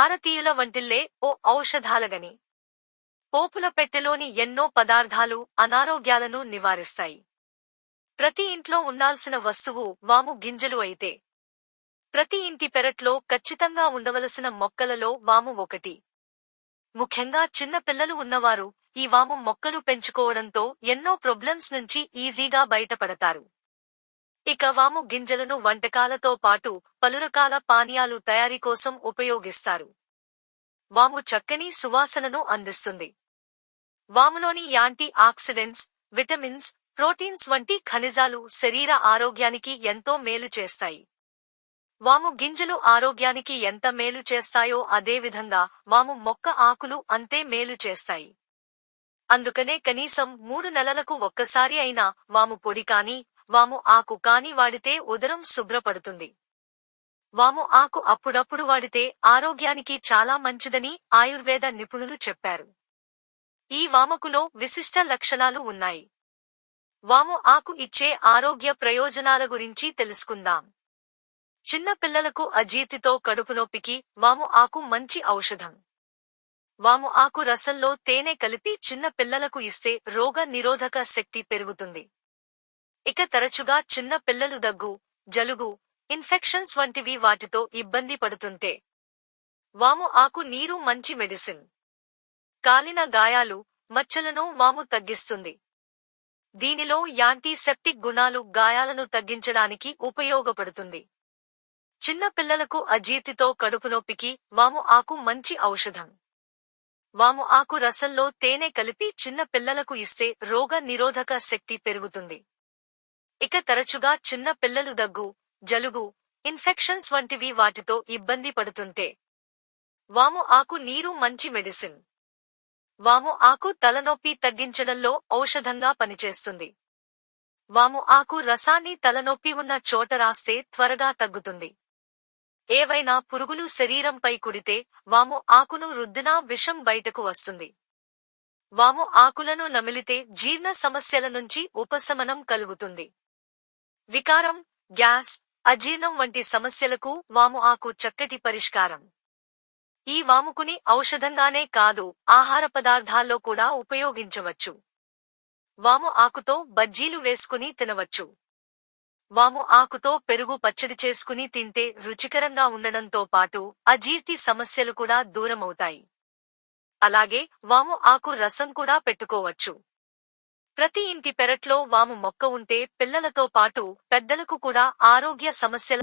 భారతీయుల వంటిల్లే ఓ ఔషధాలగని పోపుల పెట్టెలోని ఎన్నో పదార్థాలు అనారోగ్యాలను నివారిస్తాయి. ప్రతి ఇంట్లో ఉండాల్సిన వస్తువు వాము గింజలు అయితే. ప్రతి ఇంటి పెరట్లో ఖచ్చితంగా ఉండవలసిన మొక్కలలో వాము ఒకటి. ముఖ్యంగా చిన్న పిల్లలు ఉన్నవారు ఈ వాము మొక్కలు పెంచుకోవడంతో ఎన్నో ప్రాబ్లమ్స్ నుంచి ఈజీగా బయటపడతారు. ఇక వాము గింజలను వంటకాలతో పాటు పలురకాల పానీయాలు తయారీ కోసం ఉపయోగిస్తారు. వాము చక్కని సువాసనను అందిస్తుంది. వాములోని యాంటీ ఆక్సిడెంట్స్ విటమిన్స్ ప్రోటీన్స్ వంటి ఖనిజాలు శరీర ఆరోగ్యానికి ఎంతో మేలు చేస్తాయి. వాము గింజలు ఆరోగ్యానికి ఎంత మేలు చేస్తాయో అదేవిధంగా వాము మొక్క ఆకులు అంతే మేలు చేస్తాయి. అందుకనే కనీసం మూడు నెలలకు ఒక్కసారి అయినా వాము పొడి కాని వాము ఆకు కాని వాడితే ఉదరం శుభ్రపడుతుంది. వాము ఆకు అప్పుడప్పుడు వాడితే ఆరోగ్యానికి చాలా మంచిదని ఆయుర్వేద నిపుణులు చెప్పారు. ఈ వామకులో విశిష్ట లక్షణాలు ఉన్నాయి. వాము ఆకు ఇచ్చే ఆరోగ్య ప్రయోజనాల గురించి తెలుసుకుందాం. చిన్న పిల్లలకు అజీర్తితో కడుపు నొప్పికి వాము ఆకు మంచి ఔషధం. వాము ఆకు రసంలో తేనె కలిపి చిన్న పిల్లలకు ఇస్తే రోగ నిరోధక శక్తి పెరుగుతుంది. ఇక తరచుగా చిన్న పిల్లలు దగ్గు జలుబు ఇన్ఫెక్షన్స్ వంటివి వాటితో ఇబ్బంది పడుతుంటే. వాము ఆకు నీరు మంచి మెడిసిన్. కాలిన గాయాలు మచ్చలను వాము తగ్గిస్తుంది. దీనిలో యాంటీసెప్టిక్ గుణాలు గాయాలను తగ్గించడానికి ఉపయోగపడుతుంది. చిన్న పిల్లలకు అజీర్తితో కడుపు నొప్పికి వాము ఆకు మంచి ఔషధం. వాము ఆకు రసంలో తేనె కలిపి చిన్న పిల్లలకు ఇస్తే రోగ నిరోధక శక్తి పెరుగుతుంది. ఇక తరచుగా చిన్న పిల్లలు దగ్గు జలుబు ఇన్ఫెక్షన్స్ వంటివి వాటితో ఇబ్బంది పడుతుంటే. వాము ఆకు నీరు మంచి మెడిసిన్. వాము ఆకు తలనొప్పి తగ్గించడంలో ఔషధంగా పనిచేస్తుంది. వాము ఆకు రసాన్ని తలనొప్పి ఉన్న చోట రాస్తే త్వరగా తగ్గుతుంది. ఏవైనా పురుగులు శరీరంపై కుడితే వాము ఆకును రుద్దినా విషం బయటకు వస్తుంది. వాము ఆకులను నమిలితే జీర్ణ సమస్యల నుంచి ఉపశమనం కలుగుతుంది. వికారం గ్యాస్ అజీర్ణం వంటి సమస్యలకు వాము ఆకు చక్కటి పరిష్కారం. ఈ వాముకుని ఔషధంగానే కాదు ఆహార పదార్థాల్లో కూడా ఉపయోగించవచ్చు. వాము ఆకుతో బజ్జీలు వేసుకుని తినవచ్చు. వాము ఆకుతో పెరుగు పచ్చడి చేసుకుని తింటే రుచికరంగా ఉండడంతో పాటు అజీర్తి సమస్యలు కూడా దూరమవుతాయి. అలాగే వాము ఆకు రసం కూడా పెట్టుకోవచ్చు. ప్రతి ఇంటి పెరట్లో వాము మొక్క ఉంటే పిల్లలతో పాటు పెద్దలకు కూడా ఆరోగ్య సమస్యల